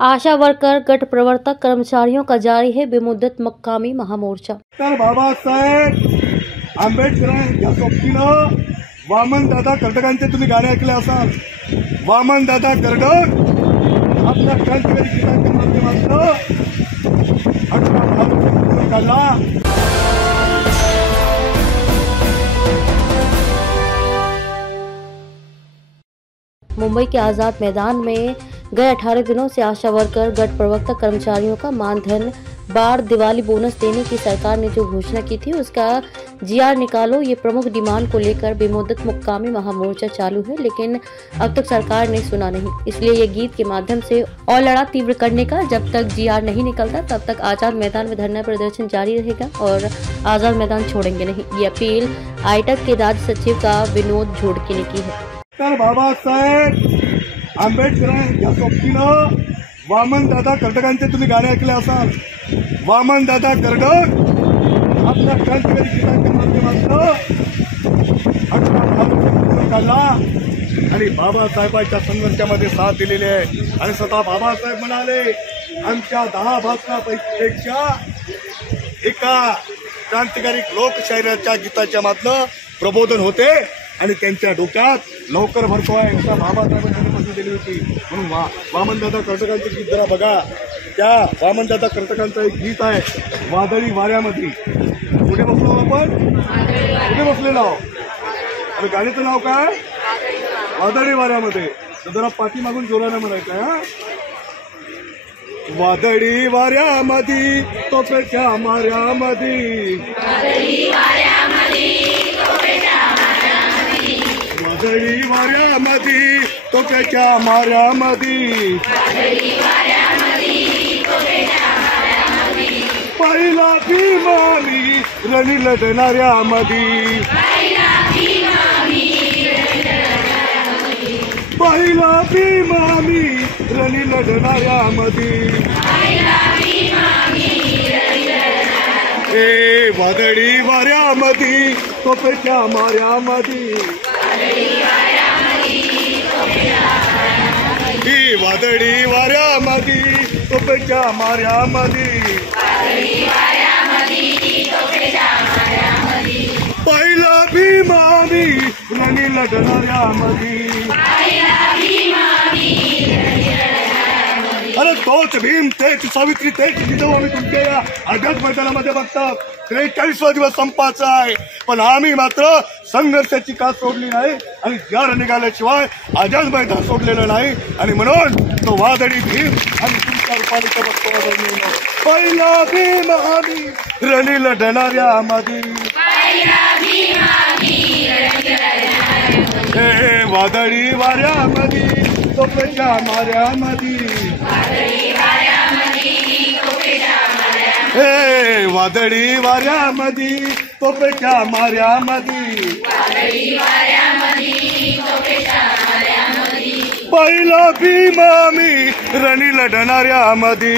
आशा worker गट प्रवर्तक कर्मचारियों का जारी है बेमुदत मक्कामी महामोर्चा। बाबासाहेब आंबेडकरांच्या सोबतीनं वामनदादा कर्डकांचे तुम्ही गाणे ऐकले असाल। वामनदादा कर्डक आपल्या क्रांतिकारी गीताच्या माध्यमातून काढला। मुंबई के आज़ाद मैदान में गए 18 दिनों से आशा वर्कर गट प्रवर्तक कर्मचारियों का मानधन बाढ़ दिवाली बोनस देने की सरकार ने जो घोषणा की थी उसका जीआर निकालो, ये प्रमुख डिमांड को लेकर बेमुदत मुक्कामी महामोर्चा चालू है। लेकिन अब तक सरकार ने सुना नहीं, इसलिए ये गीत के माध्यम से और लड़ा तीव्र करने का। जब तक जीआर नहीं निकलता तब तक आजाद मैदान में धरना प्रदर्शन जारी रहेगा और आजाद मैदान छोड़ेंगे नहीं। ये अपील आईटक के राज्य सचिव का विनोद झोड़के ने की है। बाबासाहेब आंबेडकरांच्या सोबतीनं वामनदादा कर्डकांचे तुम्ही गाणे ऐकले असाल। वामनदादा कर्डक आपल्या क्रांतिकारी गीताच्या माध्यमातून काढला आणि बाबासाहेबांच्या संघर्षामध्ये साथ दिलेली आहे। आणि स्वतः बाबासाहेब म्हणाले, आमच्या 10 भाषणापेक्षा एका क्रांतिकारी लोकशाहीच्या गीताच्या माध्यमातून प्रबोधन होते आणि त्यांच्या डोक्यात लवकर भरतो आहे असा बाबासाहेबांनी पसंती दिली होती। म्हणून वामनदादा कर्डकांचे गीत जरा बघा। त्या वामनदादा कर्डकांचं एक गीत आहे, वादळी वाऱ्यामध्ये। कुठे बसलो आपण? कुठे बसलेलो आहोत आणि गाण्याचं नाव काय? वादळी वाऱ्यामध्ये। जरा पाठीमागून जोराने म्हणायचं आहे। वादळी वाऱ्यामध्ये तोफेच्या माऱ्यामध्ये, वादळी वाऱ्यामध्ये तोफेच्या माऱ्यामध्ये, पहिला भीमानी रणी लढणाऱ्यामध्ये, पहिला भीमानी रणी लढणाऱ्यामध्ये। ए वादळी वाऱ्यामध्ये तोफेच्या माऱ्यामध्ये, ही वादळी वाऱ्यामध्ये तोफेच्या माऱ्यामध्ये, पहिला भीमानी रणी लढणाऱ्यामध्ये। अरे तोच भीम, तेच सावित्री, तेच जिजाऊ आम्ही तुमच्या या आझाद मैदानामध्ये बघता। 43वा दिवस संपाचा आहे, पण आम्ही मात्र संघर्षाची का सोडली नाही आणि जीआर निघाल्याशिवाय आझाद मैदान सोडलेलं नाही। आणि म्हणून तो वादळी भीम आम्ही तुमच्या रूपाने बघतो। पहिला भीम आम्ही रणी लढणाऱ्यामध्ये, हे वादळी वाऱ्यामध्ये तोफेच्या माऱ्यामध्ये, हे वादळी वाऱ्यामध्ये तोफेच्या माऱ्यामध्ये, पहिला भीम आम्ही रणी लढणाऱ्यामध्ये,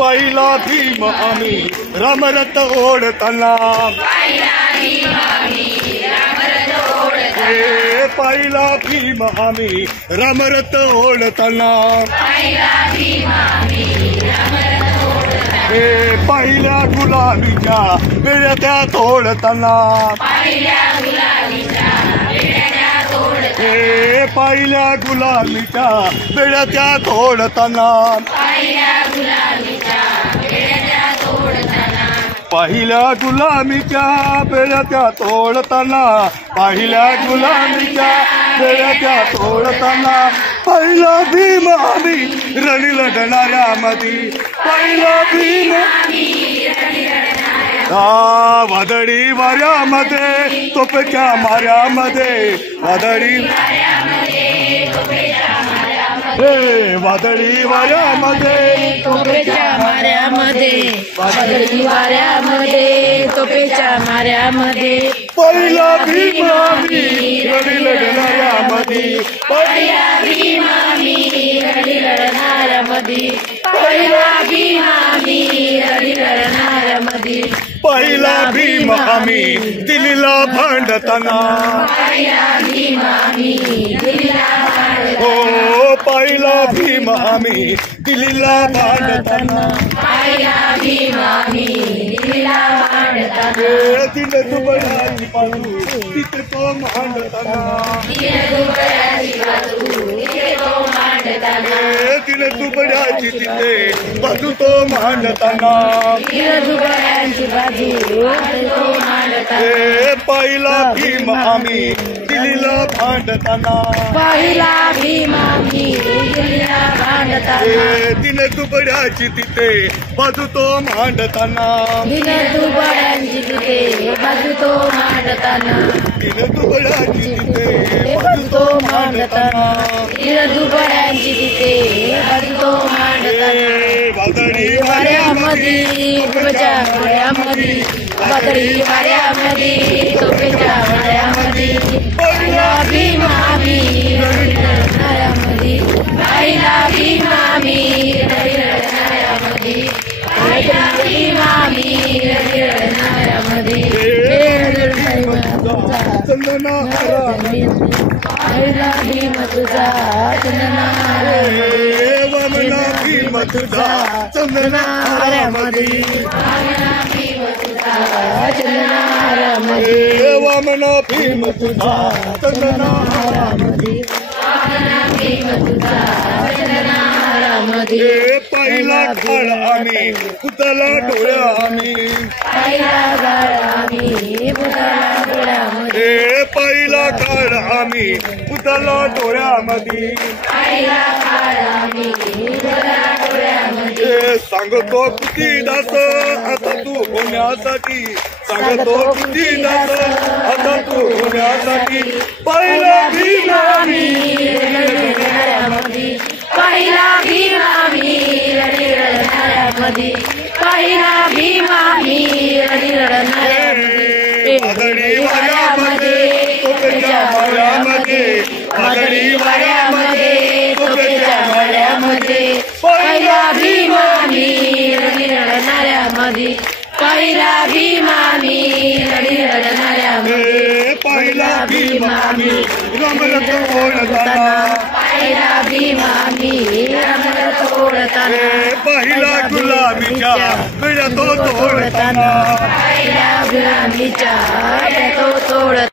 पहिला भीम आम्ही रामरथ ओढताना, पहिला भीम आम्ही रामरथ ओढताना, पहिल्या गुलामीच्या बेड्या त्या तोडताना, पहिल्या गुलामीच्या बेड्या त्या तोडताना, पहिल्या गुलामीच्या बेड्या त्या तोडताना, पहिल्या गुलामीच्या बेड्या त्या तोडताना, पहिला भीम आम्ही रणी लढणाऱ्यामध्ये, पहिला भीम वादळी वाऱ्यामध्ये तोफेच्या माऱ्यामध्ये, वादळी वादळी वाऱ्यामध्ये तोफेच्या माऱ्यामध्ये, वादळी वाऱ्यामध्ये तोफेच्या माऱ्यामध्ये, पहिला भीम आम्ही रणी लढणाऱ्यामध्ये, पहिला भीम आम्ही रणी लढणाऱ्यामध्ये, पहिला भीम आम्ही रणी लढणाऱ्यामध्ये। पहिला भीम आम्ही दिल्लीला भांडताना हो पहिला भीम आम्ही दिल्लीला भांडताना दिन दुबळ्याची बाजू तिथे तो मांडताना दिन दुबळ्याची तिथे बाजू तो मांडताना पहिला भीम आम्ही दिल्लीला भांडताना पहिला भीम आम्ही दिल्लीला भांडताना दिन दुबळ्याची तिथे बाजू तो मांडताना दिन दुबळ्याची तिथे बाजू तो मांडताना दिन दुबळ्याची तिथे बाजू तो मांडताना दिन दुबळ्याची तिथे बाजू तो मांडताना वादळी वाऱ्यामध्ये तोपेच्या वाऱ्यामध्ये वादळी वाऱ्यामध्ये तोपेच्या वाऱ्यामध्ये पहिला भीम आम्ही लढणाऱ्यामध्ये पहिला भीम आम्ही लढणाऱ्यामध्ये पहिला भीम आम्ही लढणाऱ्यामध्ये चंदना पहिला भीम तुझा चंदना वामना भीम तुझा चंदना चंदनामध्ये वामना भीम तुझा चंदना पहिला काळ आम्ही पुतला डोळ्या आम्ही पहिला काळ आम्ही पुतला डोळ्यामध्ये सांगतो कुटीदास आता तू होण्यासाठी सांगतो कुटीदास आता तू होण्यासाठी पहिला भीम आम्ही पहिला भीम आम्ही लढणाऱ्यामध्ये पहिला भीम आम्ही लढणाऱ्यामध्ये वादळी वाऱ्यामध्ये तोपेच्या वाऱ्यामध्ये वादळी वाऱ्यामध्ये तोपेच्या वाऱ्यामध्ये पहिला भीम आम्ही लढणाऱ्यामध्ये पहिला भीम आम्ही लढणाऱ्यामध्ये पहिला भीम आम्ही रमरत ओढताना पहिला भीम आम्ही रमरत ओढताना पहिला गुलाबीच्या तो तोडताना पहिला गुलाबीच्या तो तोडताना